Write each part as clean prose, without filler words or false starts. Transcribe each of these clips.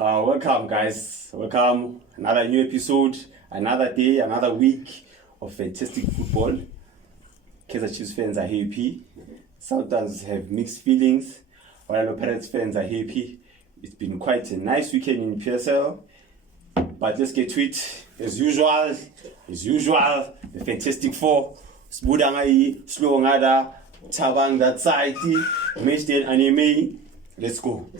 Welcome, guys. Welcome. Another new episode, another day, another week of fantastic football. Kaizer Chiefs fans are happy. Sometimes have mixed feelings. While Pirates fans are happy. It's been quite a nice weekend in PSL. But let's get to it. As usual, the Fantastic Four. Sbudangai, Slowngada, Tabang that side, Meshden Anime. Let's go.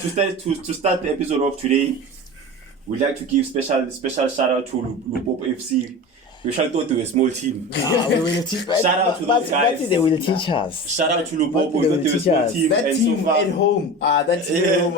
To start the episode of today, we'd like to give special shout out to Lupopo FC. We shall thought they were a small team. We will teach. Shout out to those guys. But they will teach us. Shout out to Lupopo. We thought they were a small team. That and team so far, at home. That team at home.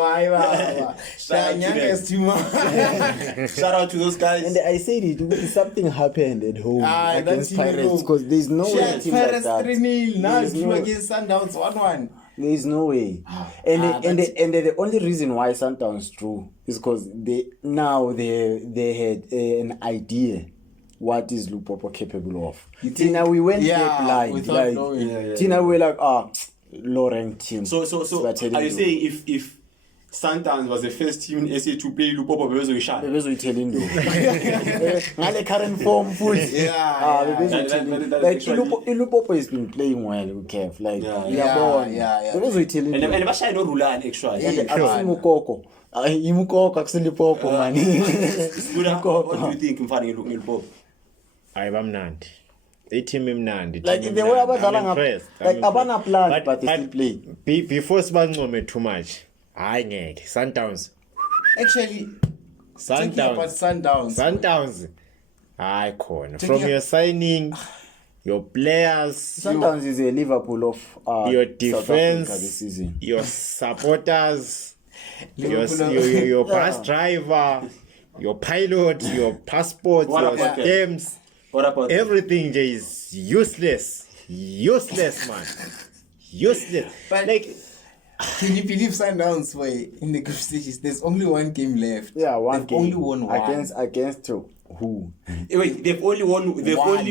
Shout out to those guys. And I said it. Something happened at home against Pirates because there's no way a team like that. 3-0. Now you against Sundowns 1-1. There is no way. And the only reason why Sundowns drew is because they had an idea what is Lupopo capable of. Tina, we went there blind. Tina, we were like, low ranked team. So are you saying if Sundowns was the first team in SA to play Lupopo, Bebezo is shy? Bebezo is telling you. Ngale current form full. Like Lupopo has been playing well with Kev. Like Bebezo is telling you. And Basha no Rulan actually. And Mukoko. Imukoko actually Lupopo man. What do you think Mfani Lupopo? Ayibamnandi. Team imnandi. Like the way abadlala like abana plan but they still play. Before sibancome too much. Hayi ngeke Sundowns. Actually, Sundowns. Hayi khona. From your signing, your players, Sundowns is a Liverpool of your South defense, Africa this season. your supporters, your bus driver, your pilot, your passport, your stamps. What about everything is useless, man. Useless. But like, can you believe Sundowns were in the group stages? There's only one game left. Yeah, They've game. Only won one. Against who? Wait, they've only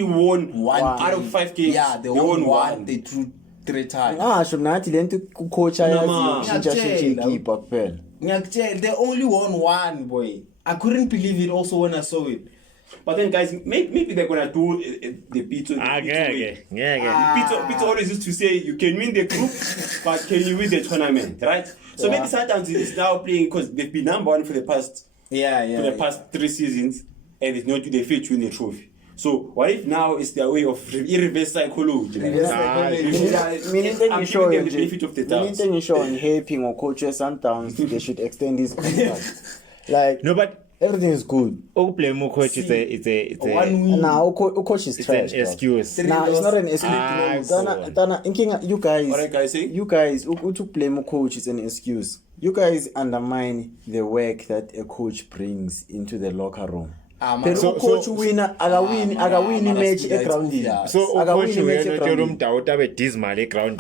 won one out of 5 games. Yeah, they won one. They drew 3 times. Should not lento coach keeper kuphela. They only won one, boy. I couldn't believe it also when I saw it. But then, guys, maybe they're gonna do the Pito. Pito always used to say, you can win the group, but can you win the tournament, right? So maybe Sundowns is now playing because they've been number one for the past for the past 3 seasons, and it's not they fail to win the trophy. So what if now it's their way of reverse psychology? Meaning the benefit of the doubt. Happy or coach Sundowns they should extend this contract. Like no, but everything is good. Play more coach is a now coach is trash. An excuse. Nah, it's not an excuse. You guys to play more coach is an excuse. You guys undermine the work that a coach brings into the locker room. So coach winner win match at ground. So coach winner dismal at ground.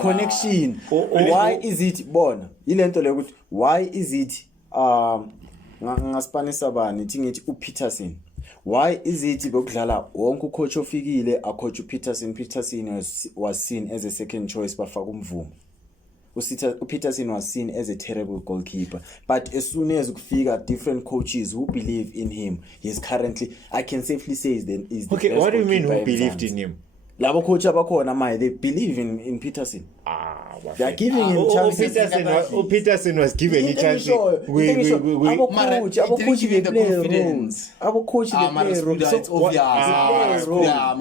Connection. Why is it born? Why is it ngaSpanish bani thingithi uPeterson? Why is it bekudlala wonke ucoach ofikile a coach Peterson was seen as a second choice bafaka umvumo. Peterson was seen as a terrible goalkeeper, but as soon as ukufika different coaches who believe in him, he's currently, I can safely say is the okay. What do you mean who believed in him? Labo coach abakhona they believe in Peterson. They are giving him chances. Peterson was given a chance.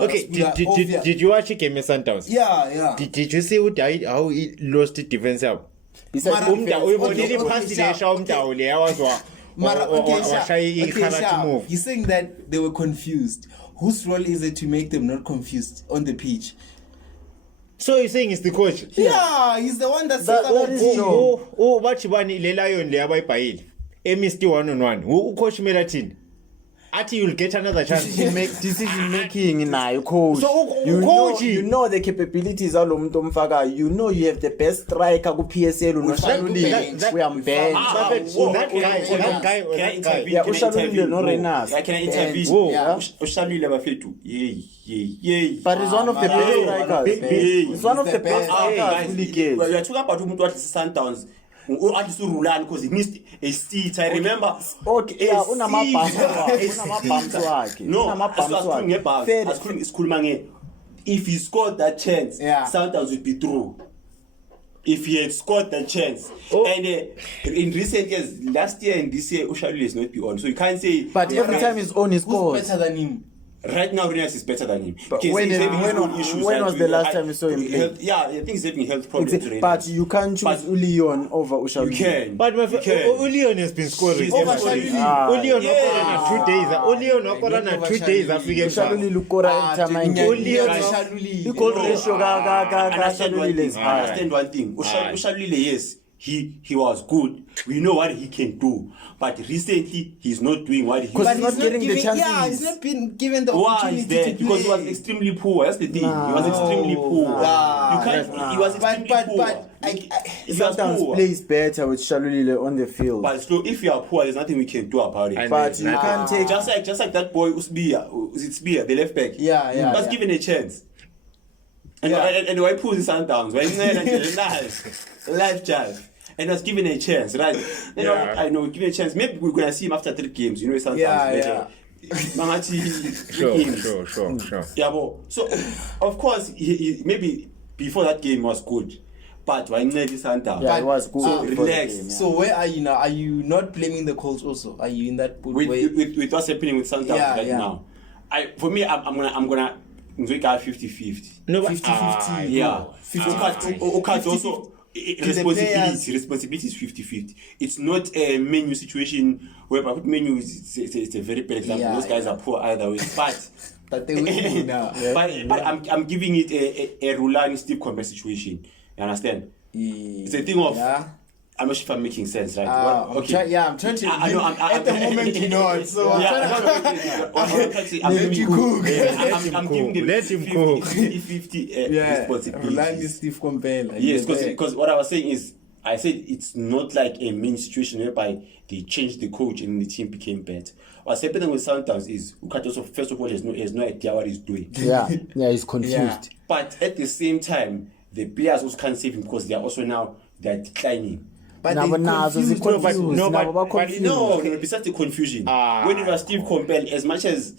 Okay, did you watch game Sundowns? Yeah. Did you see how he lost the defense up? You saying that they were confused. Whose role is it to make them not confused on the pitch? So you're saying it's the coach? Yeah, he's the one that that is true. What Chibani le lion le abayibhayile. Emisti 1-on-1. Who coach Melatin? Until you'll get another chance. Decision making nayo coach. So, You know the capabilities alo muntu omfakayo. You know you have the best striker ku PSL unoshalulile. Uyambench. That guy. Yeah, Ushalulile no Renas. Can I intervene? Ushalulile bafethu. Yay. But he's one of the best strikers. He's one of the best strikers. We are talking about umuntu wathi Sundowns. Athi surulani because he missed a seat. I remember. Okay, yeah, unamabhamps wakhe. No, asikhuluma nge if he scored that chance, Sundowns would be through. If he had scored that chance. And in recent years, last year and this year, Ushalulile is not be on. So you can't say. But every time he's on, he scores. Who's better than him? Right now, Renas is better than him. But when was the last time you saw him play? Yeah, I think he's having health problems. But you can't choose Ulion over Ushalulile. You can. But Ulion has been scoring. Ulion Ulion 2 days after Ushalulile ukora time. Ushalulile. Goal ratio Ushalulile is high. Understand one thing. Ushalulile, yes. He was good. We know what he can do. But recently, he's not doing what he can do. Because he's not getting the chances. Yeah, he's not been given the Why opportunity is that? to play. Because he was extremely poor. That's the thing. He was extremely poor. You can't. He was extremely poor. He sometimes plays better with Shalulile on the field. But so if you are poor, there's nothing we can do about it. But you can't take. Just like that boy Usbia, is it Spear, the left back? Yeah. He was given a chance. And why pull the Sundowns? Life child. And was given a chance, right? You know, I know, given a chance. Maybe we're gonna see him after 3 games. You know, Sundowns. Sure. Yeah, but so of course he maybe before that game was good. But why not Sundowns? Yeah, it was good. So relax. Game, yeah. So where are you now? Are you not blaming the Colts also? Are you in that boat with what's happening with Sundowns now? For me, I'm gonna 50-50. No, 50-50. Yeah. 50-50. Also responsibility is 50-50. It's not a menu situation where menu is a very bad example. Those guys are poor either way. But they win now. But I'm giving it a Rulani Steve Combe situation. You understand? It's a thing of I'm not sure if I'm making sense, right? I'm trying to. At the moment, you know. So I'm giving the 50-50 responsibility. Steve Combe. Yes, because what I was saying is, I said it's not like a main situation whereby they changed the coach and the team became better. What's happening with Sundowns is Ukatoso, first of all, has no idea what he's doing. Yeah, he's confused. Yeah. But at the same time, the players also can't save him because they are also they're declining. But no, besides the confusion. When it was Steve Compel, as much as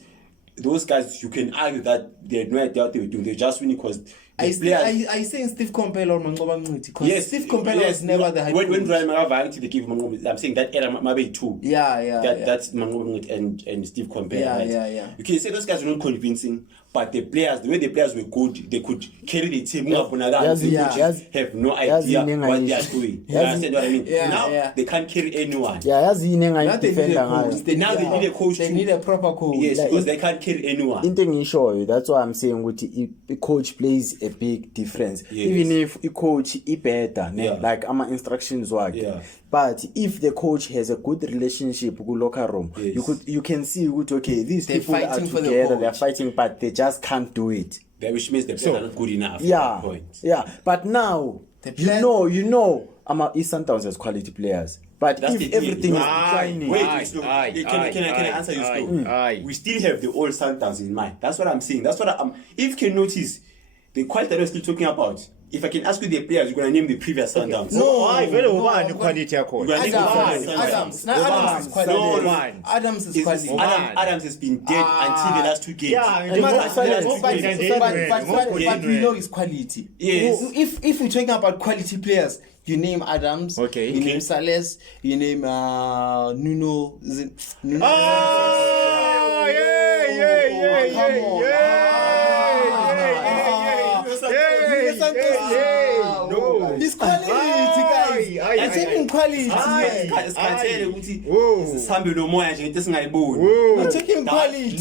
those guys, you can argue that they had no idea what they were doing. They're just winning because are you saying Steve Compel or Mangoba Ngcuti? Yes, Steve Compel was never the high coach. When Ryan Magavani they give Mangoba, I'm saying that era maybe two. That's Mangoba Ngcuti and Steve Compel. Yeah. You can say those guys were not convincing, but the way the players were good, they could carry the team. Have no idea what they are doing. You understand what I mean? Now they can't carry anyone. Now they need a coach. They need a proper coach. Yes, because they can't carry anyone. That's why I'm saying the coach plays a big difference. Even if a coach is better, like my instructions work. But if the coach has a good relationship with the locker room, you can see okay, these people are together, they're fighting, but they just can't do it. Which means the players are not good enough. But now you know East Sundowns has quality players. But if everything is declining, can I answer you still? We still have the old Sundowns in mind. That's what I'm saying. That's what if you can notice the quality that we're still talking about. If I can ask you the players, you're going to name the previous Sundowns. Adams is quality. Adams has been dead until the last 2 games. But we know his quality. Yes. If we're talking about quality players, you name Adams, you name Sales, you name Nuno. It's quality, guys. I'm taking quality. I'm taking quality.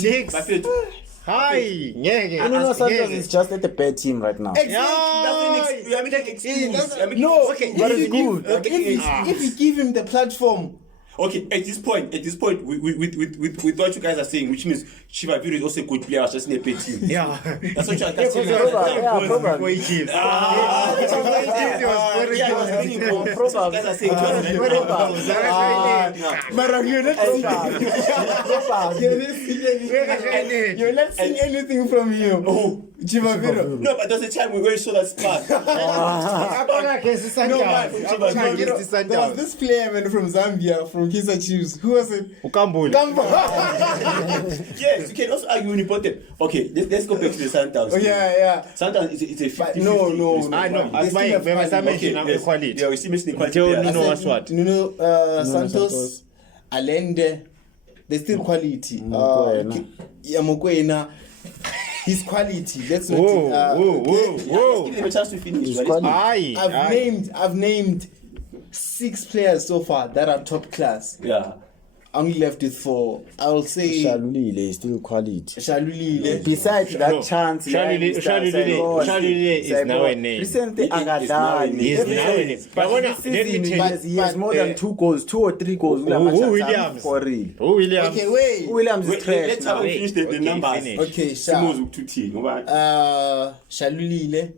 Sundowns is just at a bad team right now. Exactly. If you give him the platform, Okay, at this point, with what you guys are saying, which means Chiva Viro is also a good player, just in a pay team. Yeah. That's what you're saying. Probably. You guys are saying You're not seeing anything from you. Oh, Chivaviro. no, but there's a time we already saw that spark. There was this player man from Zambia, from Kaizer Chiefs. Who was it? Ukambuli. Yes, you can also argue when you put them. Okay, let's go back to the Sundowns. Oh, yeah. Sundowns is a 50-50. No. I know. They still have quality. Equality. Yeah, we still mentioning quality Until players. Nuno was what? Nuno Santos, Allende, they still quality. Mokoena, his quality. That's not. Whoa. Give them a chance to finish. quality. I've named 6 players so far that are top class. Yeah. I only left it for, I'll say, Shalulile is still quality. Shalulile. Besides that No. chance, Shalulile is now a name. Recently, He is now a Agadani. name. He is now a name. But when He has more than 2 goals, 2 or 3 goals. Who Williams? For real. Who Williams? Okay, wait. Williams is trash Let's now. have him finish the Okay, numbers. finish. Okay, Simos Sha. with 2 T. Shalulile.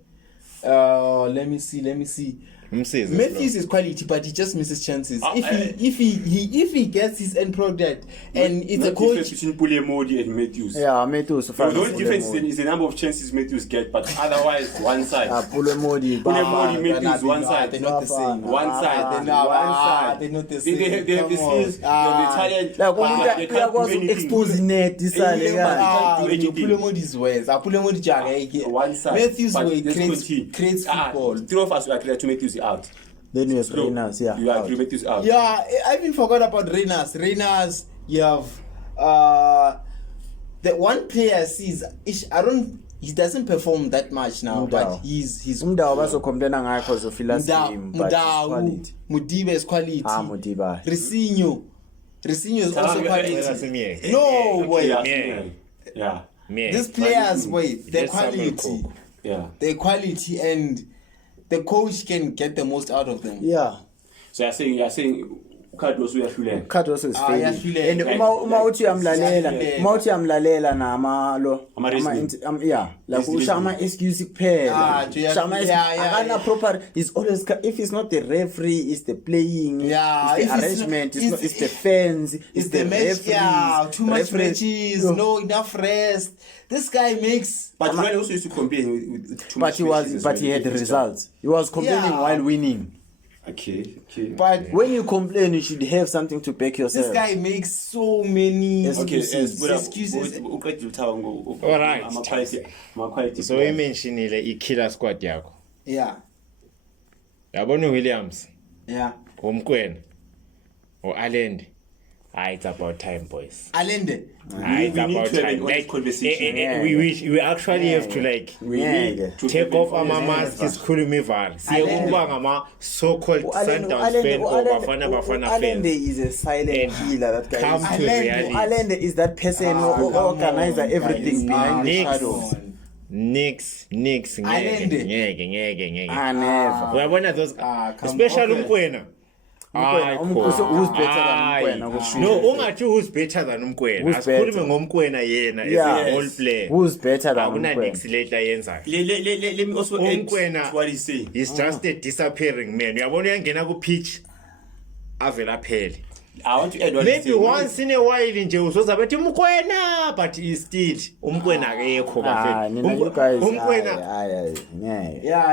Let me see. Umsizi, Matthews is quality, but he just misses chances. Oh, If he gets his end product and it's a Not coach. difference between Pule Modi and Matthews. Yeah, Matthews. The only difference is the number of chances Matthews get, but otherwise one side. Pule Modi. Pule Modi, Matthews, They're one not- side. They're not the same. One side. They're not- One side. They're not the They same. have the Come skills, they on. have the talent. Like, but they can't do anything. expose net. This side, Yeah, yeah. do anything. Pulemodi's ways. Pulemodi jaga. One side. Matthews But way let's continue. creates football. 3 of us were clear to Matthews out. Then you have No, Reynolds, yeah. You are Matthews out. Yeah, I even forgot about Reynolds. You have the one player sees. He doesn't perform that much now, but he's Umdawu bazocomplaina ngayo because of last game, but it's quality. Mudibe is quality. Mudiba. Risinho is also quality. No, boy. Yeah. These players, boy, they're Just Samuel quality. Cook. Yeah. They're quality, and the coach can get the most out of them. Yeah. So you're saying Carlos uyahluleka. Carlos is yeah, failing. And like- uma uthi uyamlalela, Siyahluleka. uma uthi uyamlalela nama lo. Ama-reasoning. Yeah, like usha ama excuse kuphela. Akana proper. He's always if it's not the referee, it's the playing, Yeah, it's if the it's arrangement, not- it's the fans, It's the match, referees. yeah, too much Referees. matches, no enough rest. This guy makes. But Ryan also used to complain with too But much he matches as but well he had in the his job. results. He was complaining Yeah. while winning. Okay. But When you complain, you should have something to back yourself. this guy makes so many Okay, excuses. Alright. Ama-quality. So we mentioned i-killer squad yakho. Yeah, Yabona Williams, yeah. Umkwena, Allende. It's about time, boys. Allende. It's we need about to have an time. honest conversation. We actually have to take off our masks, sikhulume ivali. Siyekuba ngama so-called Sundowns fan or Bafana Allende fans. is a silent killer. That guy. Come to reality. Allende is that person who organizes everything behind the shadows. Nix, Allende. ngeke. Never. Uyabona those, come especially on. Umkwena. Who's better than Umkwena? No, ungathi who's better than Umkwena. Who's Asikhulume better? ngomkwena yena as Yeah. a role player. Who's better than Akuna Umkwena? Nix later yenzayo. Let me also add Umkwena to what he's saying. He's just a disappearing man. Uyabona uyangena ku pitch avela phele. I want to add what Maybe he's saying. once in a while nje uzoza bathi Umkwena, but he still Umkwena akekho Nina, you guys. Umkwena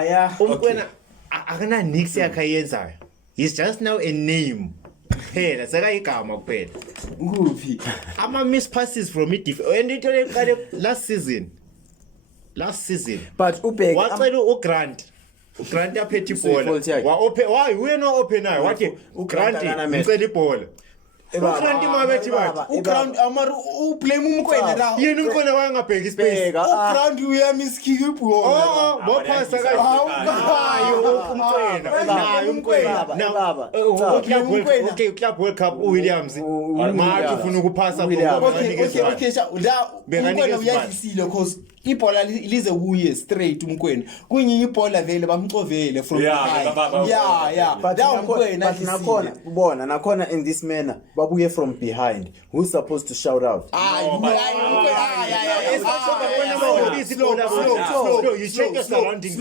Yeah. Umkwena akana Nix yakhe ayenzayo. He's just now a name. Phela sekayigama kuphela. Kuphi? Ama miss passes from it and it last season. But Ubek. Wacela uGrant yaphethe ibhola. fault yakhe. Why wena openayo wathi uGrant ucela ibhola. uGrant mabethi bathi Uground Amaru ublame Umkwena la. yena Umkwena wangabheki space. Uground uyamiskika ibhola. Bophasa nayo Club World Cup uWilliams mathi ufuna ukuphasa Okay, la Umkwena uyadlisile because ibhola lize kuye straight umkwena kunye ibhola vele bamcovele from behind but nakhona in this manner babuye from behind, who's supposed to shout out? You check your surroundings.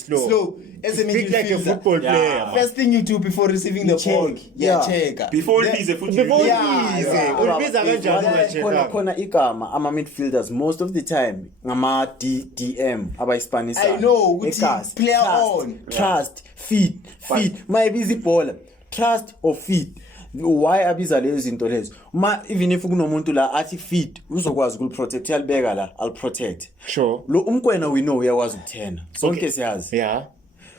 Slow. As a Speak like a football player. First thing you do before receiving the ball, check. Before it is a football. Khona igama ama midfielders most of the time ngama DM abayiSpanish. I know which player on. Trust, feed. Mayibiza ibhola. Trust or feed. Why abiza lezo zinto lezo? Even if kunomuntu la athi feed uzokwazi ukuprotect yalibeka la I'll protect. Sure. Lo umkwena we know uyakwazi ukuthena. Sonke siyazi. Yeah.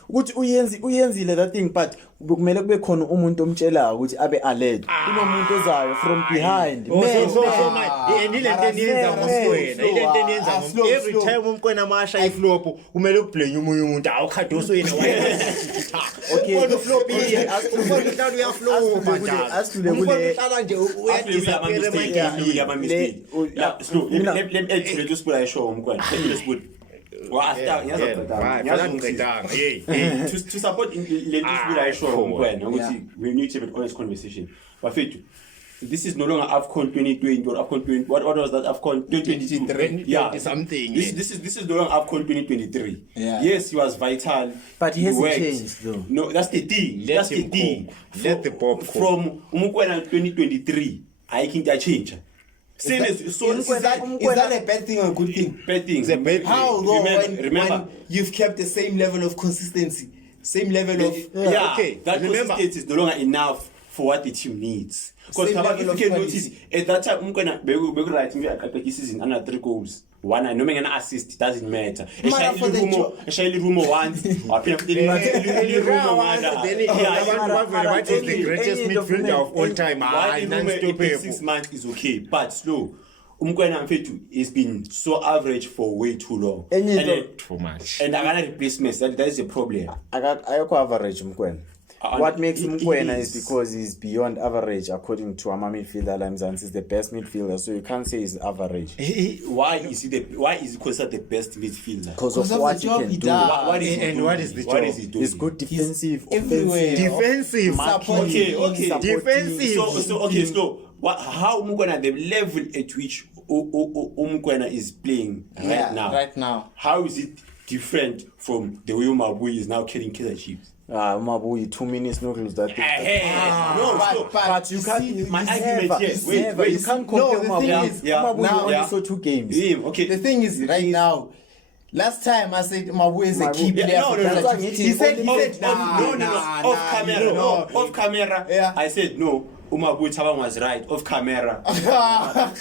Ukuthi uyenzile that thing but kumele kube khona umuntu omtshela ukuthi abe alert kunomuntu ozayo from behind every time umkwena masha iflop kumele ublame umunye umuntu awukhadoso yena okay flop ufuna uyaflop asule kule nje uyadisappear let me add to the useful I show umkwena let's put to support let I show we need to have an honest conversation. But this is no longer AFCON 2020 or AFCON 20. What was that? AFCON 2023. Yeah, something. This is no longer AFCON 2023. Yeah. Yes, he was vital, but he hasn't changed though. No, that's the thing. Let the Bob from Umukwena 2023. I think that change. Is that a bad thing or a good thing? Bad thing. How though? When you've kept the same level of consistency, same level of that consistency is no longer enough for what the team needs. Because if you can notice at that time, Umukwena be right me season under 3 goals. One I know an assist doesn't matter. A shy rumor once. What is the greatest midfielder of all time? 6 months is okay, but slow. Umukwena mfethu has been so average for way too long. Too much. And I got replacements. That is a problem. Ayoko average Umukwena. What makes Umukwena is because he's beyond average according to our midfielder Lamzansi is the best midfielder, so you can't say he's average. Why is he considered the best midfielder? Because of what he can do. What is the job? He's good defensive, everywhere. Defensive. Okay. Defensive. So how Umukwena, the level at which Umukwena is playing right now? How is it different from the way Umabui is now carrying Kaizer Chiefs? Mabui 2 minutes no lose that thing. But you can't. My argument here. Wait. You can't compare Mabui. Mabui only saw 2 games. Okay. The thing is right now. Last time I said Mabui is a key player. No. He said Off camera. Yeah. I said no. Umabui Tabang was right off camera. I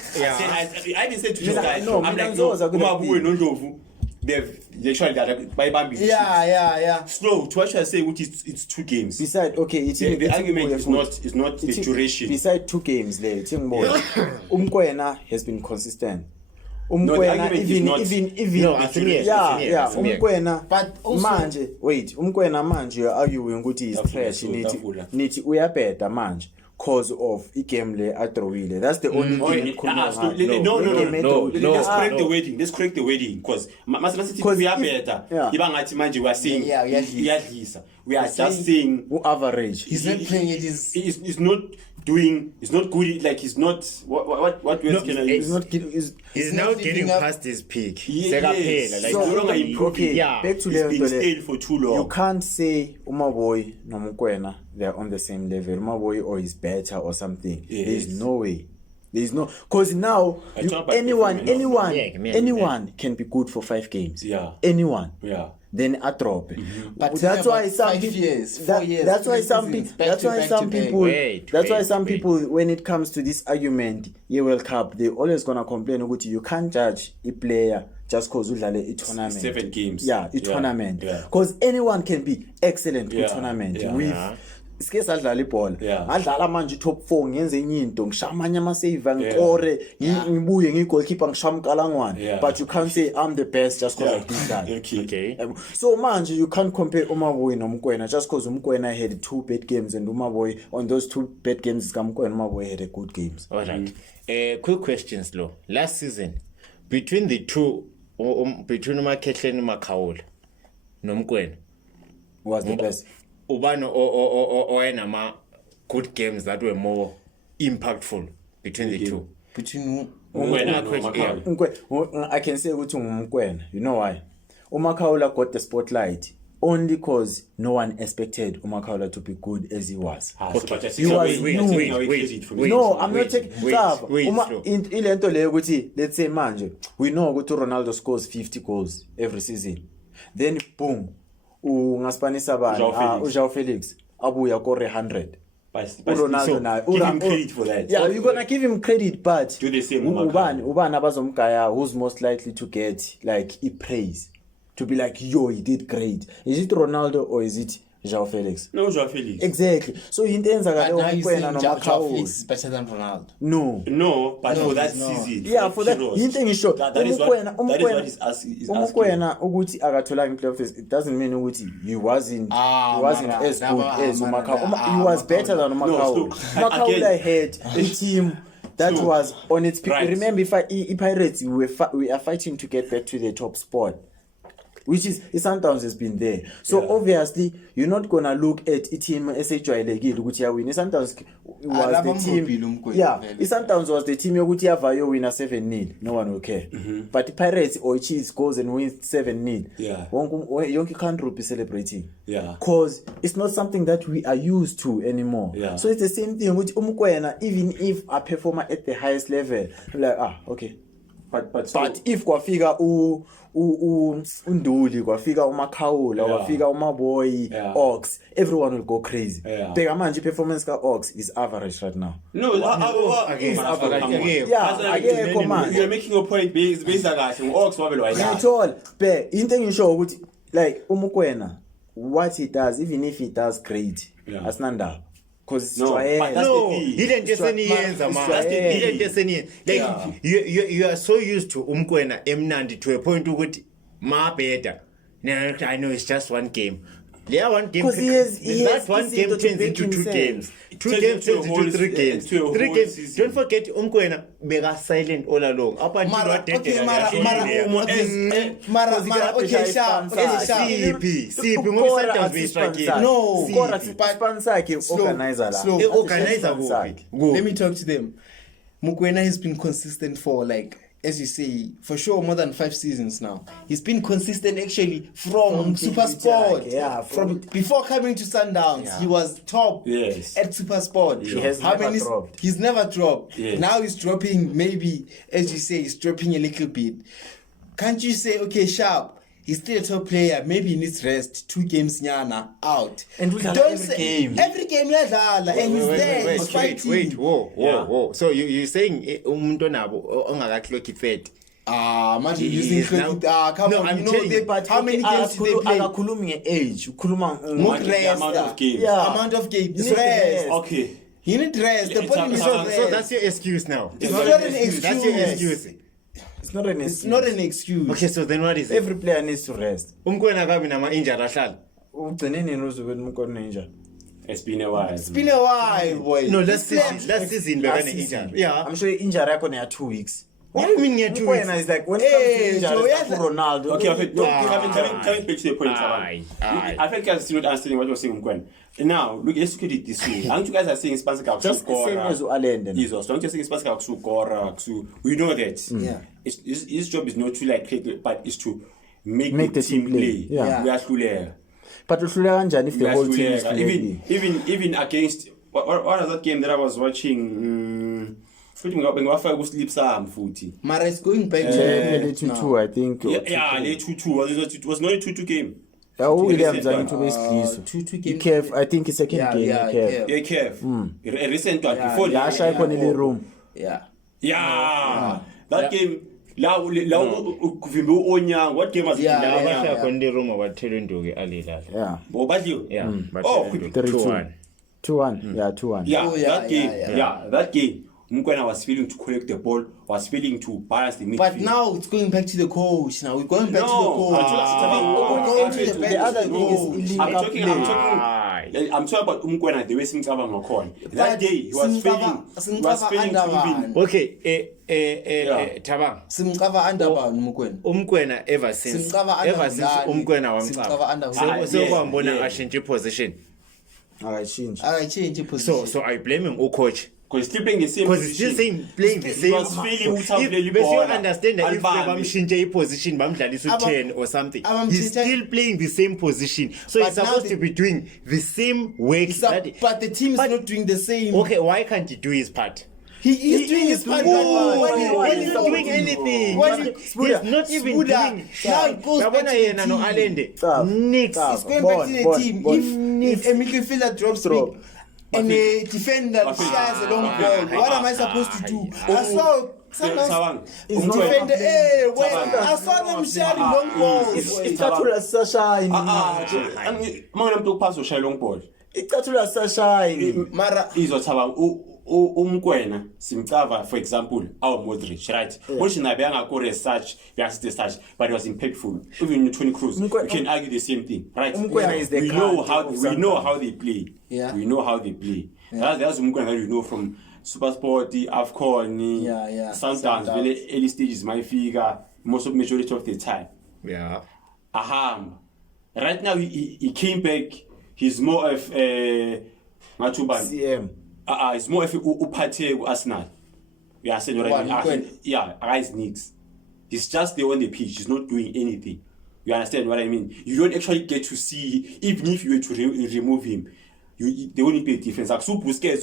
even said to you guys, I'm like, no, Umabui no Ndlovu. They've actually got by Bambi. Yeah. Slow to actually say which is it's 2 games. Beside the argument is not the duration. Beside 2 games there, Umukwena has been consistent. Umukwena Umukwena but manje wait Umukwena manje you're arguing ukuthi is trash nithi uyabheda manje cause of igame le adrowile. That's the only thing. No. Let's correct the wording because Masana uyabheda iba ngathi manje we are saying iyadlisa. We are just saying average. He's not playing it is he's not good, like he's not what words can I use? He's now getting past his peak. Like no longer improving. Back to he's been stale for too long. You can't say Umaboy no Umukwena they're on the same level. Umaboy or is better or something. There's no way. There's no, because now anyone can be good for 5 games. Anyone. Then a drop. Mm-hmm. But that's why some 5 years, 4 years. That's why some people when it comes to this argument, World Cup, they always gonna complain about you can't judge a player just because udlale a tournament. 7 games. Tournament. Because anyone can be excellent in tournament with sike sadlala ibhola Yeah. ngadlala manje top 4 ngenze enye into ngishaya amanye ama-save ngikore ngibuye ngiyi-goalkeeper ngishaya umqalangwane Yeah. but you can't say I'm the best just because I did that. Okay. So manje you can't compare Umaboy noMkwena just because Umkwena had 2 bad games and Umaboy on those 2 bad games kaMkwena Umaboy had a good games. All right. Quick questions, Lo. Last season, between the two, between uMakhehleni Makhawula noMkwena, Was the best. ubani oyenama good games that were more impactful between the two? Between Umkwena I can say ukuthi ngumkwena. You know why? Umakhawula got the spotlight only cause no one expected Umakhawula to be good as he was. He was No, I'm not taking slow. Ilento leyo ukuthi let's say manje we know ukuthi Ronaldo scores 50 goals every season. Then boom, ungaspanisa bani? João Felix abuya kore 100. Ronaldo naye. Give him credit for that. Yeah, you're gonna give him credit, but Do the same ubani abazomgaya who's most likely to get like praise, to be like, yo, he did great. Is it Ronaldo or is it João Felix? No, João Felix. Exactly. So into enzakale now you saying uMkwena João Felix noMakhawula. is better than Ronaldo. No, but for that season. yeah, for that period, into ngisho that is what is asking. uMkwena ukuthi akatholanga playoffs, it doesn't mean ukuthi he wasn't as good as uMakhawula. He was better than Umakhawula. Umakhawula had a team that was on its peak. Right. Remember, if Pirates we are fighting to get back to the top spot, which is Sundowns has been there. So obviously you're not gonna look at a team esejwayelekile ukuthi yawina. Sundowns was the team. Yeah, Sundowns was the team yokuthi yavayo wina 7-0. No one will care. But Pirates or Chiefs goes and wins 7-0. Yeah. Yonke country will be celebrating. Yeah. Cause it's not something that we are used to anymore. Yeah. So it's the same thing with Umkwena. Even if a performer at the highest level, like okay. But if kwafika uNduli, kwafika uMakhawula, kwafika uMaboy, Ox, everyone will go crazy. Bheka manje performance ka Ox is average right now. No, Again. Akekho manje. You're making a point based kahle. Ox wabelwa yila. At all. Bhe into engisho ukuthi like Umkwena, what he does, even if he does great, asinandaba. Because No, but that's No, the thing. ile nto eseniyenza man. Ile nto eseniyenza. Like you are so used to Umkwena emnandi to a point ukuthi ma better. I know it's just one game. Yeah, one game. That one game turns into 2 games. 2 games turns into 3 games. 3 games. Don't forget Umkwena bega silent all along. Up until what date? Okay, let me talk to them. Mukwena has been consistent for, like, as you say, for sure more than 5 seasons now. He's been consistent actually from Super Sport. Yeah, from before coming to Sundowns, he was top at Super Sport. He has never dropped. He's never dropped. Yes. Now he's dropping, maybe, as you say, he's dropping a little bit. Can't you say, okay, Sharp, he's still a top player, maybe he needs rest, 2 games nyana out. And we every game. Every game yadlala, and he's there, he's fighting. Whoa. So you're saying umuntu onabo ongakakloki fed. Manje using credit. Come on, you know they, but how many games did they play? Akakhulumi nge-age, ukhuluma amount of games. Amount of games. Rest. Okay. You need rest. The point is So that's your excuse now. It's not an excuse. That's your excuse. It's not an excuse. It's not an excuse. Okay, so then what is it? Every player needs to rest. Umkwena kabi nama injury ahlala. Ugcine nini uzukuthi Umkwena injured? It's been a while. It's been a while, boy. No, last season bekane injury. Yeah. I'm sure injury yakho neya 2 weeks. What do you mean near 2 weeks? Umkwena is like when it comes to injury, it's like Ronaldo. Okay, coming back to your point, I think you guys are not answering what you're saying, Umkwena. Now, look, let's look at it this way. Aren't you guys are saying Spancer Kakusu Just the same as Alende. Jesus, don't you think Spancer Kakusu Kora? We know that. Yeah. His job is not to like create, but it's to make the team play. Yeah. We are through. But uhlula kanjani if the whole team is playing? Even against what was that game that I was watching? Sleep some footy. Mara is going back to 2-2, I think. Yeah, 2-2. It was not a 2-2 game. Williams are into basically 2-2 games. Kev, I think it's second game. Yeah. Kev. A recent one before Lasha ikonile room. Yeah. That game. What game was it? Yeah. Room about telling to Ali. Yeah. But you? Yeah. 3-2. 2-1. Yeah, 2-1. Yeah, Oh, yeah, that game. yeah. That game. Mkwena was failing to collect the ball, was failing to balance the midfield. But now it's going back to the coach. Now we're going back to the coach. The other thing is illegal I'm talking about Mkwena, the way Simcabanga called. That day he was failing to even. Okay, Tabang. Simcava underbound Mukwena. Umkwena ever since Umkwena wamcaba. So kwambona ashintshe position. I change the position. So I blame him coach. Because still playing the same Because he's still playing the same. He was failing without If you understand that if they position, bamdlalisa 10 or something, he's still playing the same position. So he's supposed to be doing the same work. But the team is not doing the same. Okay, why can't he do his part? He is doing his part. He's not doing anything. He's not even doing. Now it goes back to the team. Next. It's going back to the team. If a midfielder drops me and a defender shares a long ball, what am I supposed to do? I saw defender. I saw them sharing long balls. Icathulo sashine. Mangena pass or shine long ball. Icathulo sashine. Mara Izothabanga Umkwena Simcava, for example, our Modric, right? Which Nabianga core research, but it was impactful. Even Toni Kroos, we can argue the same thing, right? We know how they play. Yeah. We know how they play. That's Umkwena that we know from Supersport, AFCON, sometimes very early stages, my figure, most of majority of the time. Yeah. Right now he came back. He's more of Matuban. CM. It's more of Upate Arsenal. We are saying already. Yeah, guys needs. He's just there on the pitch. He's not doing anything. You understand what I mean? You don't actually get to see, even if you were to remove him, they won't be a difference. Like Busquets,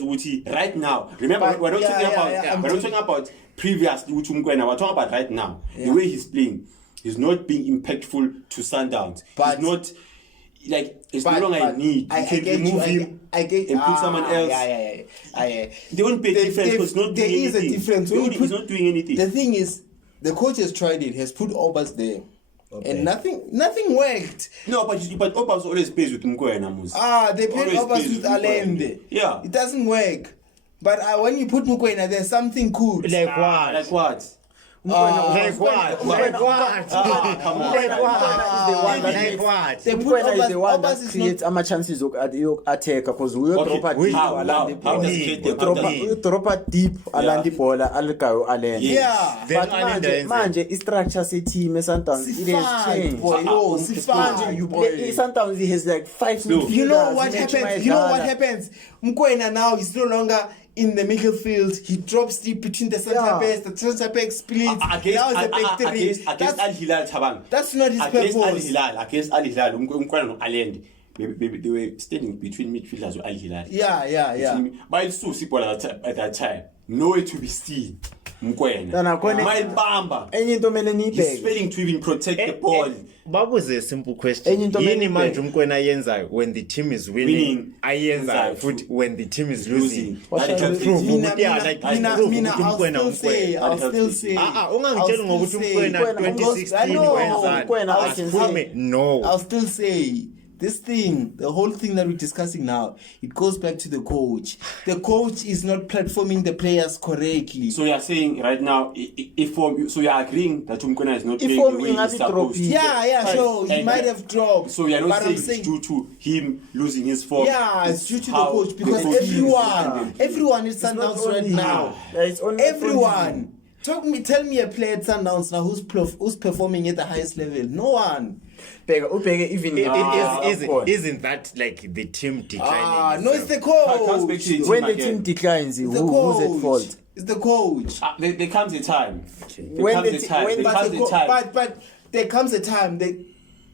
right now. Remember, we're not talking about previously. We're talking about right now. The way he's playing, he's not being impactful to Sundowns. He's not. Like, it's no longer a need. You can remove him and put someone else. They won't pay difference because not doing anything. There is a difference. He's not doing anything. The thing is, the coach has tried it, has put Obas there. Okay. And nothing worked. No, but Obas always plays with Mkwena. They played Obas with Allende. Yeah. It doesn't work. But when you put Mkwena, there's something cool. Like what? Like what? Like what? They put is the one that creates chances attack because we drop deep alandi bola alikayo alenda. Yeah. But manje structure se team Sundowns it has changed. Sundowns has like 5 midfielders. You know what happens? Mkwena now is no longer in the midfield. He drops deep between the centre backs. The centre back splits. Against Al Hilal Tabang. That's not his purpose. Against Al Hilal, Mkwena Allende. They were standing between midfielders with Al Hilal. Yeah. But it's so simple at that time. Nowhere to be seen. Mkwena. He's failing to even protect the ball. That was a simple question. Yini manje Mkwena yenzayo when the team is winning? Ayenzayo futhi when the team is losing. I'll still say. Ungangitshela ngokuthi Mkwena 2016 wenzani. No. I'll still say. This thing, the whole thing that we're discussing now, it goes back to the coach. The coach is not platforming the players correctly. So you're saying right now, so you're agreeing that Mkwena is not playing the way he's supposed to? Yeah, so he might have dropped. So you're not saying it's due to him losing his form? Yeah, it's due to the coach because everyone is Sundowns right now. Everyone. Tell me a player at Sundowns now who's performing at the highest level. No one. Even isn't that like the team declining? No, it's the coach. When the team declines, who's at fault? It's the coach. There comes a time. But there comes a time. The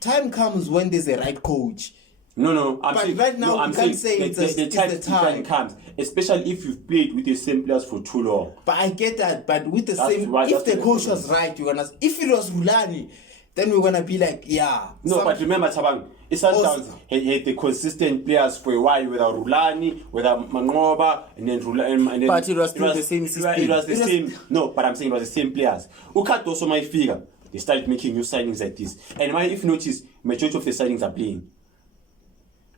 time comes when there's a right coach. No. Right now, you can't say the time comes, especially if you've played with the same players for too long. But I get that. But with the same, if the coach was right, if it was Rulani, then we're gonna be like, but remember, Tabang, Sundowns had the consistent players for a while without Rulani, without Mangoba, and then Rulani. But it was still the same system. It was the same. No, but I'm saying it was the same players. Who can't also my figure? They started making new signings like this, and if you notice, majority of the signings are playing.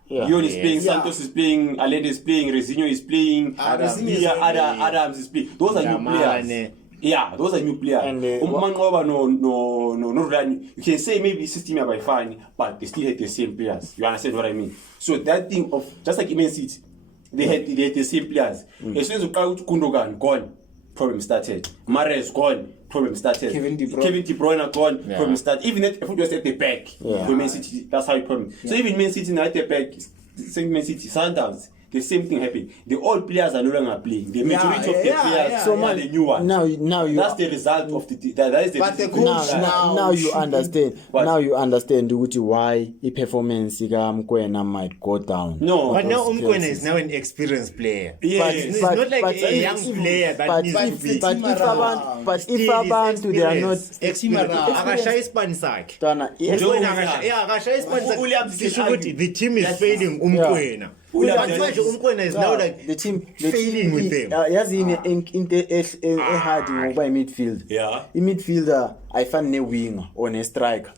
Yeah. Leon is playing, Yeah. Santos is playing, Allende is playing, Rezinho is playing, Rezinho is Adams is playing. Those are new players. Damane. Yeah, those are new players. And, Manqoba no Rani. You can say maybe system are by fine, but they still had the same players. You understand what I mean? So that thing of just like Man City, they had the same players. As soon as Gundogan gone, problem started. Mahrez gone, problem started. Kevin De Bruyne gone, problem started. Even if it was at the back, for Man City, that's how it problem. So even Man City now at the back, same Man City, Sundowns. The same thing happened. The old players are no longer playing. The majority of the players are the new ones. Now you That's the result of that is the. But the difference. coach now you understand. What? Now you understand why the performance Mkwena might go down. No, But now Those Umkwena girls is now an experienced player. Yes. It's not like a young player that but needs to be. if abantu they are not akashaya isibani sakhe. Donna, akashaya isibani sakhe. The team is failing Umkwena. Yeah. Manje Umkwena is now like the team failing with them. yazi into ehard ngoba midfield. Yeah. I-midfielder ayifani ne-winger or ne-striker.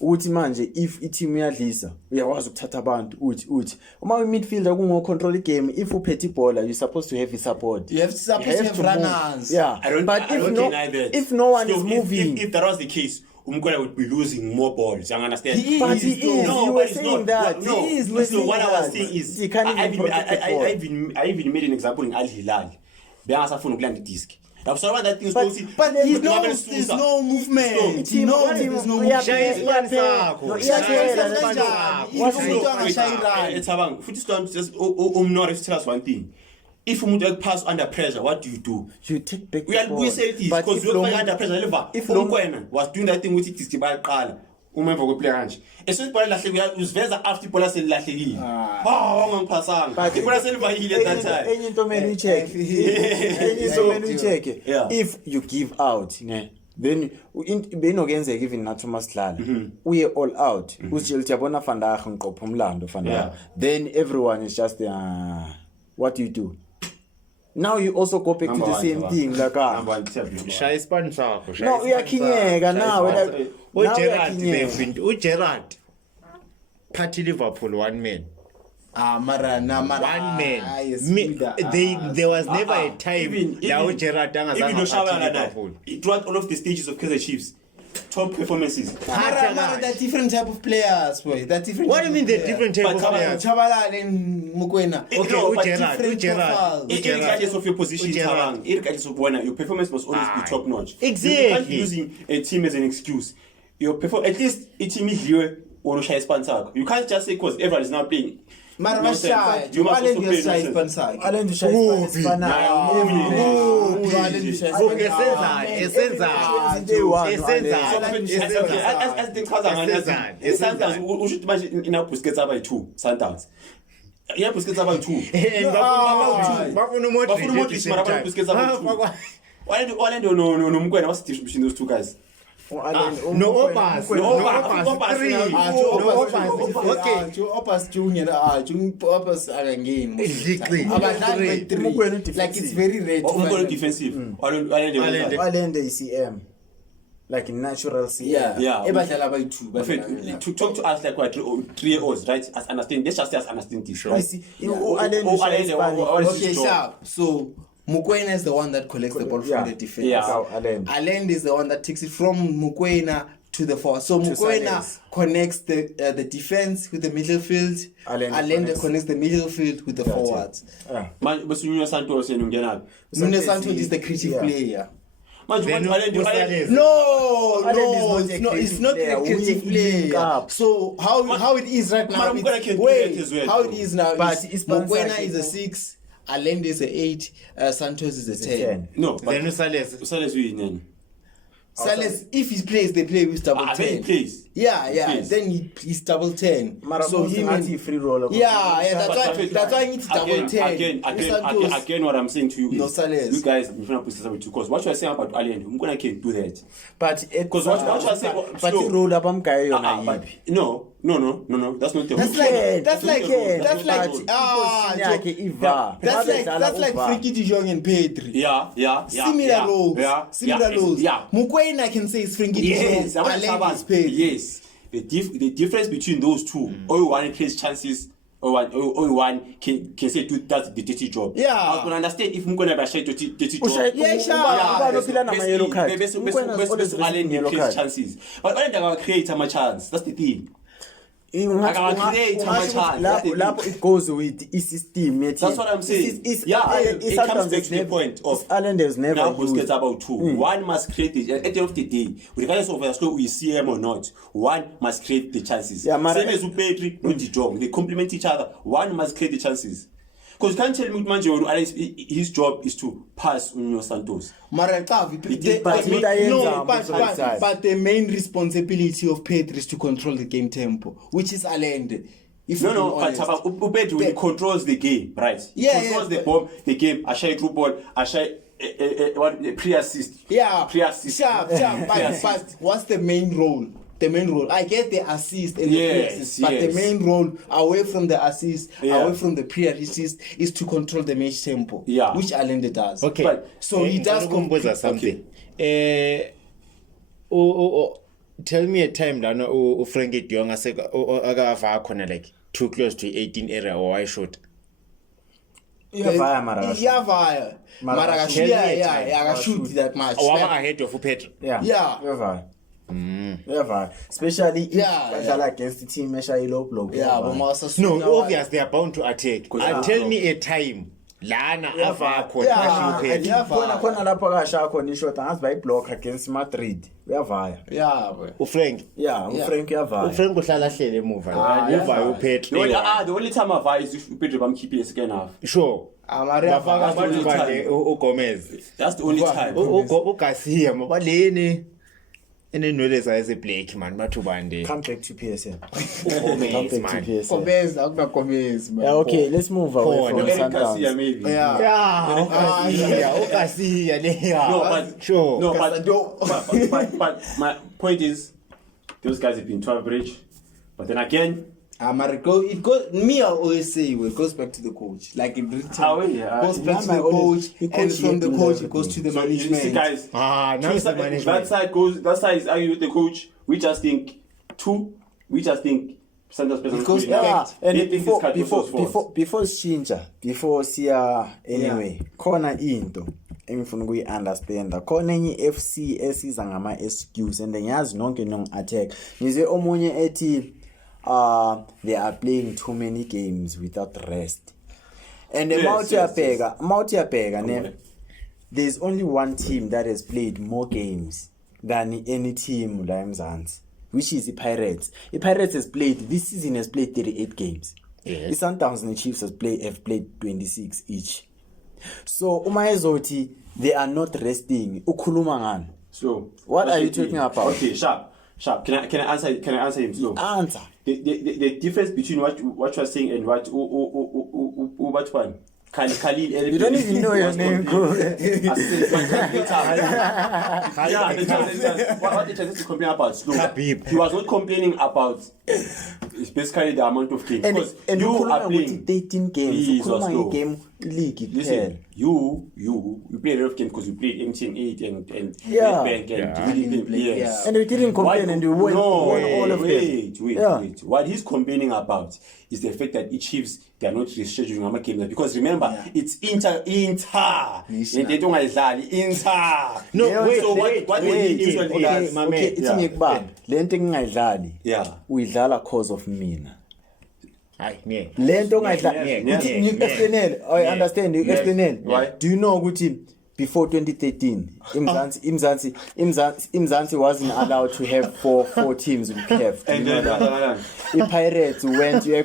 Uthi manje if i-team iyadlisa uyakwazi ukuthatha abantu uthi uma i-midfielder kungo-control game if uphethe ibhola you're supposed to have i-support. You have supposed to have runners. Yeah, I don't deny that. If no one So is moving, if that was the case, Umkwena would be losing more balls. You understand? but he is. No, You but were it's saying not. that. No, He is. no. So what I was saying is, he can't even protect the ball. I even made an example in Al Hilal. Bengasafuna ukulanda disc. Now, so that thing is But- close. But he knows there's no movement. He knows there's no movement. Shaya isibani sakho. Etabang, futhi stone just Umnor tell us one thing. If umuntu pass under pressure, what do? You take back We are the ball. we say it is But because if we long- are under pressure. if If long- Umkwena was doing that thing with it is bayaqala. Umemva kweplayer kanje. Esokuthi ibhola lahlekile usiveza after ibhola selilahlekile. Wangiphasanga. But- Ibhola selivahile at that time. enye into kumele uyi-check. Enye into kumele uyi-check. Yeah. If you give out ne then benokenzeka even nathi uma sidlala uye all out usitshela yabona Vandag ngiqopha umlando Vandag Yeah. then everyone is just what do? Now you also go back Number to the one, same number thing like Number one, tell you. Shaya isibani sakho. no uyakhinyeka now uGerrard uGerrard party Liverpool one man. Mara. One man. There was never a time now Gerrard Even though Shawa like that, Liverpool. throughout all of the stages of Kaizer Chiefs, top performances. Mara, they're different type of players, boy. They're different. What do you mean they're different type of players? Chabala and Mukwena. Okay, but Different profiles. Regardless of your position, Gerrard. regardless of when your performance must always be top notch. Exactly. You can't be using a team as an excuse. Your at least a team is here or Shai sponsor. You can't just say because everyone is now playing. Mara Nonsense. Mashai. You must also play Shai nonsense. Spansai. Alendu Shai Sundowns ushuthi manje ina Busquets aba yi2 Sundowns. Yeah, Busquets aba yi2. Bafuna Bafuna uModric mara bafuna Busquets aba yi2. Orlando no Mkwena what's the difference between those two guys? No Obas. Opas Junior, Opas again. Exactly. Like it's very red. Umkwena defensive. Orlando. Alende ECM like natural CM. Yeah. Ebadlala bayi-2. To talk to us like what 3 hours, right? As understand. Let's just say as understand this. I Right? see. Okay, sharp. So Mukwena is the one that collects the ball from the defense. Yeah. Allende is the one that takes it from Mukwena to the forward. So Mukwena Sanchez. connects the defense with the midfield. Allende connects the midfield with the forwards. Man, but Nuno Santos and Ungena. Nuno Santos is the creative player. Man, No, Allende is not a it's not creative a creative player. player. So how it is right now? Mukwena can do that as well. How it is now? But is it's Mukwena Spansak, is a 6, Allende is a 8, Santos is a 10. No, Then but Sales. Sales we in. Salas, if he plays, they play with double 10. He plays. Yeah, plays. then he's double 10. So he means free roller. That's why he needs double 10. Again, what I'm saying to you No is, Sales. you guys, in front of Busquets, because what you are saying about Allende, Mkwena can't do that. But Because what you are saying, but he rolled up guy on but no, that's not the That's like Frankie de Jong and Pedri. Yeah. Similar roles. Yeah. Mukwena can say it's Frankie de Jong. Allende is Pedri. Yes. the difference between those two, only one creates chances. Only one can say that's the dirty job. Yeah. I can understand if I'm gonna share dirty job. Yeah, sure. Yellow card. Create chances. But when they create a chance, that's the thing. Lapho it goes with system. That's what I'm saying. It comes back to the point of Islanders never now gets about two. One must create the, at the end of the day, regardless of whether we see him or not, one must create the chances. Same as Upetri, not the job. They complement each other. One must create the chances. Because you can't tell me Manjero, his job is to pass Unyo Santos. But the main responsibility of Pedri is to control the game tempo, which is Allende. But Upetri, when he controls the game, right? He controls the game, Ashai through ball, Ashai pre-assist. Pre-assist. But what's the main role? The main role. I get the assist and the pre-assist, but the main role away from the assist, away from the pre-assist, is to control the match tempo, which Allende does. Okay. But, so he does compose something. Tell me a time that Frankie de Jong aga like too close to 18 area or I shoot. Mara shoot that much. Ahead of Pedro. Especially against the team measure low block. No, obvious they are bound to attack. Tell me a time. Lana ava khona lapho kasha khona ishot angazi bayiblock against Madrid. Uyavaya. Frank uyavaya. Frank uhlala hlele emuva. Uvaya uPetro. The only time I buy is if uPetro bamkhiphe second half. Sure. Bafaka abantu bande uGomez. That's the only time. uGarcia mabaleni enenwele zaye black man bathu bande. Come back to PSL. Gomez, man. Okay, let's move away from Sundowns. But my point is, those guys have been to average. But then again, I always say it goes back to the coach. Like in Britain, goes back to the coach, and from the coach it goes to the management. See, guys, that side is arguing with the coach. We just think Sanders because before Shinja, before Sia anyway, khona into engifuna ukuyi-understanda khona enye FC esiza ngama-excuse and ngiyazi nonke nong-attack ngize omunye ethi they are playing too many games without rest and Mautiapega, there's only one team that has played more games than any team la eMzansi, which is the Pirates. The Pirates this season has played 38 games. The Sundowns and the Chiefs have played 26 each. So Umayezoti, they are not resting. Ukhuluma ngani? So what are you talking about? Okay, sharp. Can I answer him? So answer. The difference between what you are saying and what one? Khalil, you don't even know your name. What the Chinese is complaining about slow. He was not complaining about it's basically the amount of games. Because you are playing 13 games. Game league. Listen, you play a lot of games because you played MTN 8 and Bank and players. And we didn't complain and we won all of them. Wait. What he's complaining about is the fact that each Chiefs, they are not rescheduling our games because remember it's Inter. No, wait. Okay, it's me bad. Lento ngayidlali. Uyidlala cause of mina. Lento ngayidlali. Explain. I understand you explain. Do you know ukuthi before 2013 Imzansi wasn't allowed to have four teams with CAF. And then Pirates went to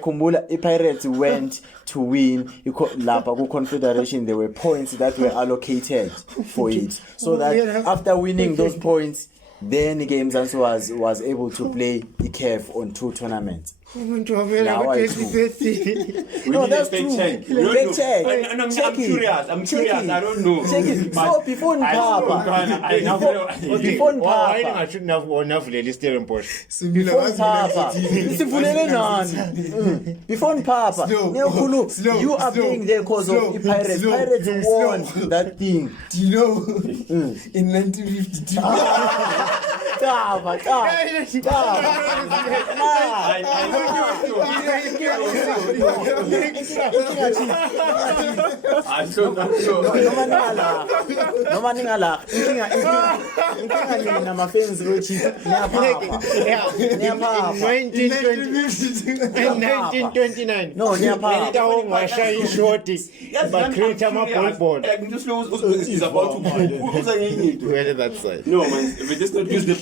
win lapha Confederation. There were points that were allocated for it, so that after winning those points, then Imzansi was able to play the CAF on 2 tournaments. No, that's true. Check. I'm curious. I don't know. Check it. So before Papa, you are playing there because of the Pirates. Pirates won that thing. Do you know in 1952? noma ningala inkinga nini nama-fans lo-Chiefs niyaphapha 1929 no niyaphapha Umtawo ngashaya ishoti ba-create ama-ball. Is about to Where that side? No, man, we just not use the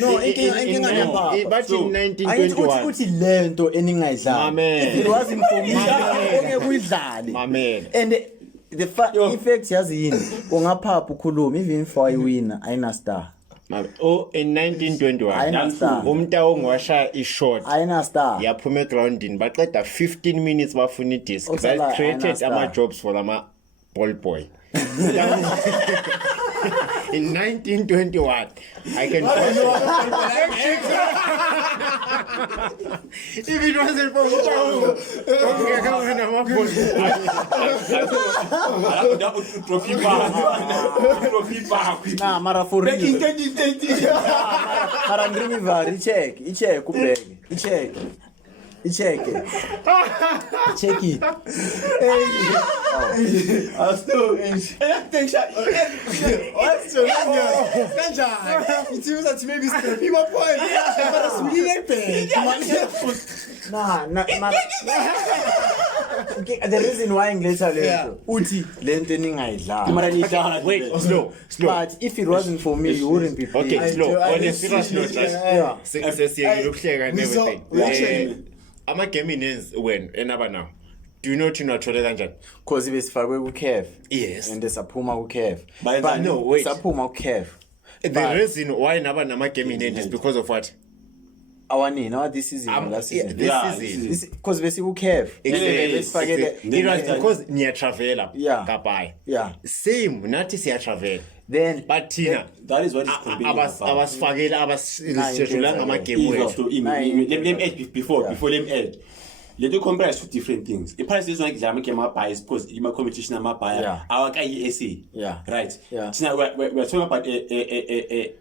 no inkinga niyaphapha But So, in angithi 1921 uthi lento eningayidlali Mamen. if it wasn't for me ongeke uyidlale Mamen. and the effect yazi yini ungaphapha ukhuluma even if wayiwina ayina star Oh, in 1921 ayina star Umtawo ngashaya ishot ayina star yaphuma egroundini baqeda 15 minutes bafuna idisc Osala, that created ayina star. ama-jobs for ama-ball boy. In 1921 I can if it wasn't for Umtawo ongeke ama-ball nah mara for real mara ngiriva icheck ubheke icheck it the reason why ngiletha lento uthi lento ningayidlali wait slow but if it wasn't for me you wouldn't be playing. okay slow on a serious note Yeah. sesiyekile ukuhleka and everything ama-game inenzi wena enaba now do you know ukuthi unathole kanjani cause besifakwe ku-caf Yes. and saphuma ku-caf But but no, wait. saphuma ku-caf the reason why naba nama-game inenzi is because of what awanini this season last season Yeah, this is cause besiku-caf besifakele it was because niyatravela Yeah. kabaya yeah same nathi siyatravela then but thina That is what is complaining about. abasifakela abasishedulanga ama-game Ego. wethu Let me add before let me add. Let me compare two different things. The price is like the American bias because in my competition I'm buyer. Yeah. Our guy SA. Yeah. Right. Yeah. So now we're talking about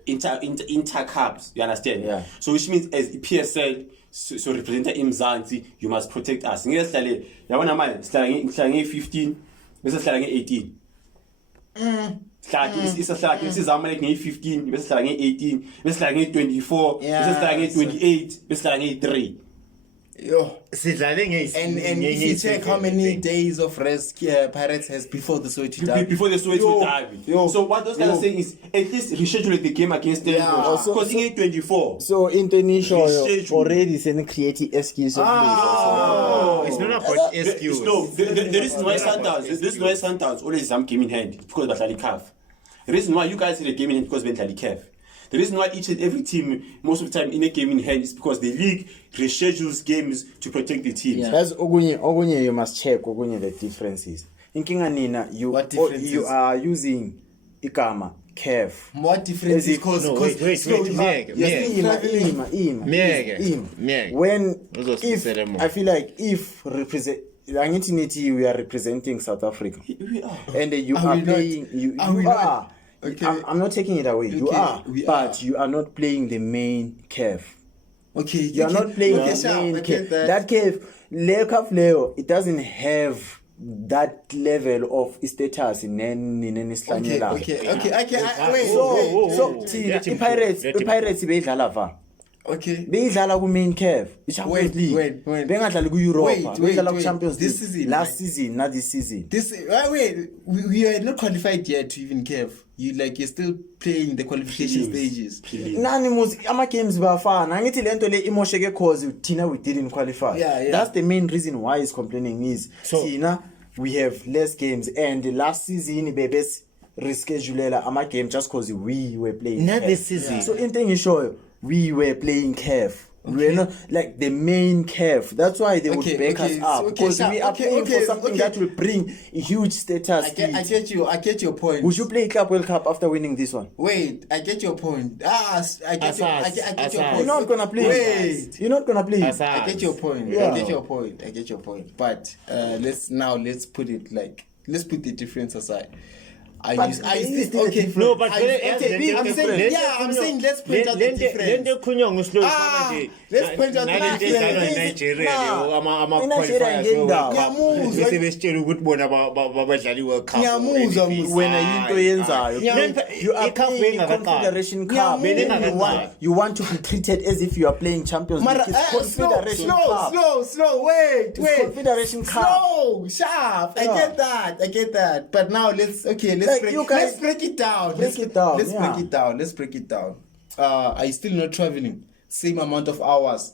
inter cups. You understand? Yeah. So which means as PSL so representative Mzansi, you must protect us. Ngeke sihlale yabona manje sihlala 15 bese sihlala 18. Sihlala isihlala isizama like 15 bese sihlala 18 bese sihlala 24 bese sihlala 28 bese sihlala 3. Yo. sidlale And if you check how many days of rest Pirates has before the Soweto derby. Before the Soweto derby. So what those guys are saying is at least reschedule the game against Stellenbosch because in 24. so into nisho Reschedule. already seni-create excuse of it's not about excuse No, the reason why Sundowns always have game in hand is because Batlali CAF. The reason why you guys had a game in hand because Batlali CAF. The reason why each and every team most of the time in a game in hand is because the league reschedules games to protect the teams. that's okunye you must check okunye the differences inkinga nina What differences? you are using igama caf What difference is cause No, wait, Miyeke. when Uzosibisela if more. I feel like if represent angithi nithi we are representing South Africa We are. and you Are are we not? playing you Are we are not? Okay. I'm not taking it away you Okay, are we but are. you are not playing the main caf okay, you are not playing the main cave. That cave, Leo, it doesn't have that level of status in any Okay, wait. So Pirates beyidlala va. Okay. Beyidlala ku main cave. Wait. Bengadlali ku Europa. Beyidlala ku Wait. Champions League. This season, last right? season, not this season. We are not qualified yet to even Kev. You're still playing the qualification stages. Nani muzi ama games bafana. Angithi lento le imosheke cause Tina we didn't qualify. Yeah. That's the main reason why he's complaining is Tina we have less games and the last season bebes reschedulela ama game just cause we were playing. Not CAF. this season. So in thing show we were playing CAF. We were not like the main CAF. That's why they would back us up because we are playing for something that will bring a huge status. I get your point. Would you play Club World Cup after winning this one? Wait, I get your point. I get your point. You're not gonna play. Wait. You're not gonna play. I get your point. Yeah. I get your point. But let's put the difference aside. I But use. it is still a Okay. difference. No, but I'm saying let's point out the lento difference. ekhulunywa ngoslow Let's point out the difference. Nigeria Nigeria ngendawo. Ngiyamuzwa. bese besitshela ukuthi bona babadlali World Cup. Ngiyamuzwa, Wena into yenzayo. You are I-Cup playing the bengakaqali. Confederation Cup. Ngiyamuzwa. You want to be treated as if you are playing Champions League. Mara, It's Confederation Cup. slow. Wait. Confederation Cup. Slow, sharp. I get that. But now let's Like, you guys- let's break it down. Break it down, Let's yeah. break it down. Are you still not traveling? Same amount of hours.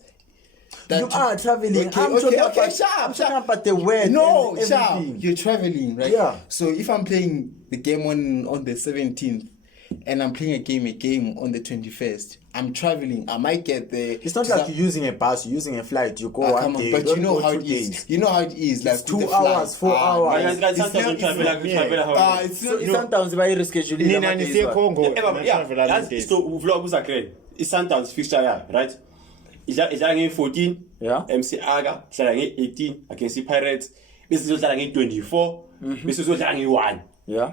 You are traveling. I'm talking about the weather. No, and sharp. everything. You're traveling, right? Yeah. So if I'm playing the game on the 17th and I'm playing a game on the 21st, I'm traveling. I might get there. It's not like you're using a bus, you're using a flight. You go Ah, one come on, day. but don't you know go how 2 it is. days. You know how it is. Like It's with 2 the flight. hours, 4 hours. It's not So sometimes by reschedule. Nina nisiye Congo. so uvlog uzakrela i-Sundowns fixture ya right idlala nge-14 Yeah. MC Aga idlala nge-18 against i-Pirates bese izodlala nge-24 bese izodlala nge-1 Yeah.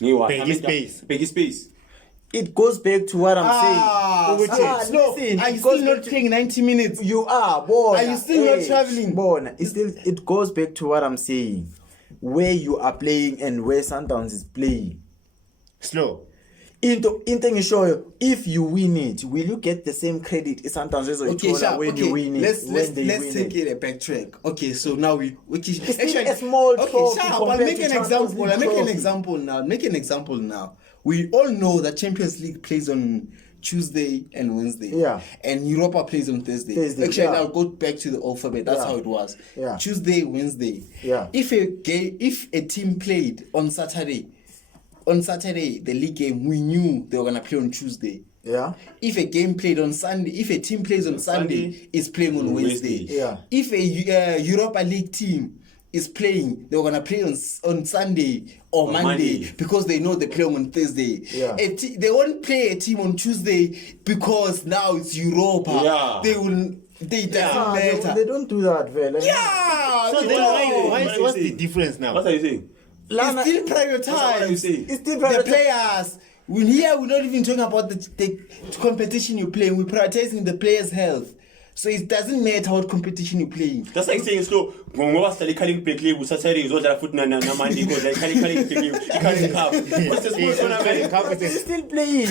Bheki space It goes back to what I'm saying. Slow. Listen, Are you it still goes not back to- playing 90 minutes? You are, boy. Are you still not traveling? Boy, it goes back to what I'm saying. Where you are playing and where Sundowns is playing. Slow. Into ngisho, if you win it, will you get the same credit Sundowns Okay, sharp. when you win it? Let's win take it a backtrack. Okay, so now which is It's still a small trophy sharp. I'll compared make to an Champions example. League I'll make an trophy. example now. We all know that Champions League plays on Tuesday and Wednesday. Yeah. And Europa plays on Thursday. Actually, yeah. I'll go back to the alphabet. That's Yeah. how it was. Yeah. Tuesday, Wednesday. Yeah. If a team played on Saturday, the league game, we knew they were gonna play on Tuesday. Yeah. If a game played on Sunday, if a team plays on Sunday, it's playing on Wednesday. Yeah. If a Europa League team is playing, they're gonna play on Sunday or Monday because they know they're playing on Thursday. Yeah. They won't play a team on Tuesday because now it's Europa. Yeah. They doesn't matter. They don't do that, Vel. Yeah. So they then don't. what's the difference now? what are you saying? It's still What are you prioritized. saying? It's still the players. We're not even talking about the competition you're playing. We're prioritizing the players' health. So it doesn't matter what competition you're playing. That's like saying slow ngoba sihlala i-Carling Break League Saturday izodlala futhi namandi because like Carling Break League i-Carling Cup what's the sport tournament Still playing.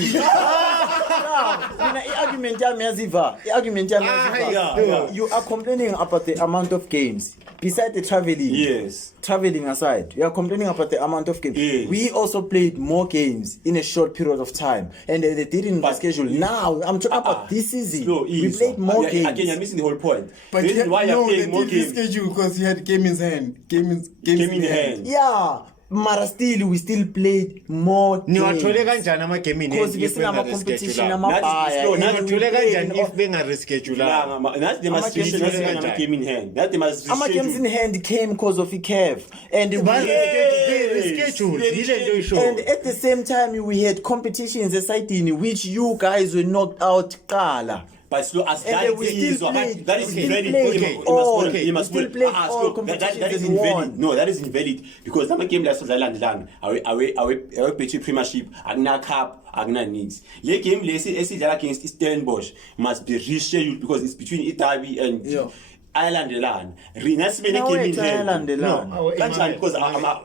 Mina i-argument yami yaziva. yeah. You are complaining about the amount of games. Beside the traveling. Yes. Traveling aside, you are complaining about the amount of games. Yes. We also played more games in a short period of time, and they didn't schedule. Now I'm talking about this season. Slow, We played more games. Again, you're missing the whole point. But The reason why you're playing more games. schedule because you had game in hand. Game in hand. Yeah, Mara still we still played more Niwathole games. kanjani ama-game Because besinama competition amabhaya. niwathole kanjani if bengareschedulanga? That's the must Ama-games reschedule in and hand. game in hand. That's the must Ama games in reschedule. hand came because of ICAV, and They rescheduled. Yile nto isho. and at the same time we had competitions aside in which you guys were knocked out qala. But slow as And that then we is still played. that is We still invalid. played Okay, all. you must We still played all slow. That competitions is and invalid. won. No, that is invalid because I'm a game that's land. Awe between Premiership, Agna Cup, Agna needs. The game esidlala against Stellenbosch must be rescheduled because it's between Italy and Yeah. Ireland land. That's many Now game wait, in hand. Ireland land. No, kanjani because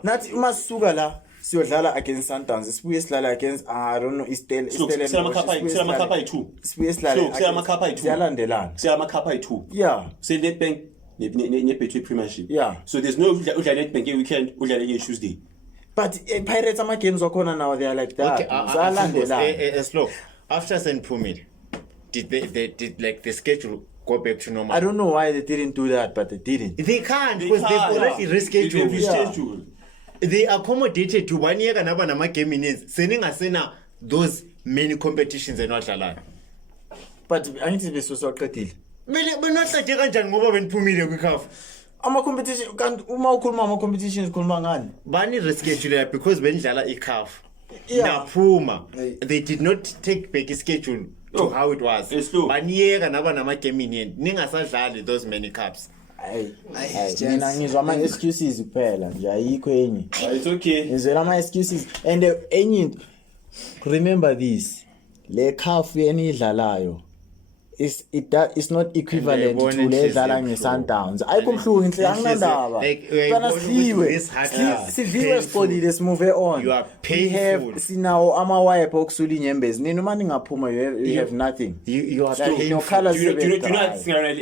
Nathi masuka la siyodlala against Sundowns, sibuye silala against I don't know Sela Makapa 2. sibuye Sela Makapa 2. siyalandelana. Sela Makapa 2. Yeah. Say Nedbank between Premiership. Yeah. So there's no Nedbank weekend, Tuesday. But Pirates ama games wakhona now they are like that. Okay, Zalandelana. slow. After St. Pumil, did like the schedule go back to normal? I don't know why they didn't do that, but they didn't. They can't because they've already rescheduled. They've rescheduled. They accommodated to 1 year kanaba nama-game in seningasena those many competitions enwadlalayo. But angithi besosaqedile. Benaqede kanjani ngoba beniphumile kwikhafu? Ama competition kanti uma ukhuluma ama competitions ukhuluma ngani? Bani reschedule because benidlala ikhafu. Yeah. Naphuma. They did not take back schedule to how it was. It's true. Baniyeka naba nama-game in ningasadlali those many cups. mina ngizwa ama-excuses kuphela nje ayikho enye It's okay. ngizwela ama-excuses and enye into remember this le CAF eniyidlalayo it's not equivalent And to le edlala nge-Sundowns ayikho buhlungu inhle anginandaba fana sidliwe sipolile simove on You are we have painful. sinawo ama-wipe okusula inyembezi nini uma ningaphuma you have nothing You are like no painful. colors Do you know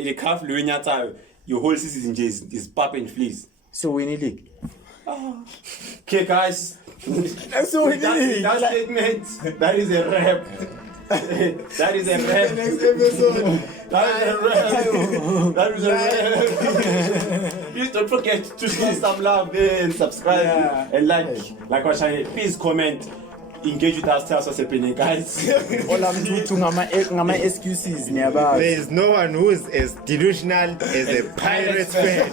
the calf Luinyata, your whole season is pop and fleas. so we need it. Okay, guys. So we need That statement, that is a rap. That is a rap. Next episode. That is a rap. That is a rap. Please don't forget to show some love and subscribe and like our channel. Please comment. Engage with us. Tell us what's happening, guys. ola mthuthu ngama-excuses niyabazi There is no one who is as delusional as a Pirates fan.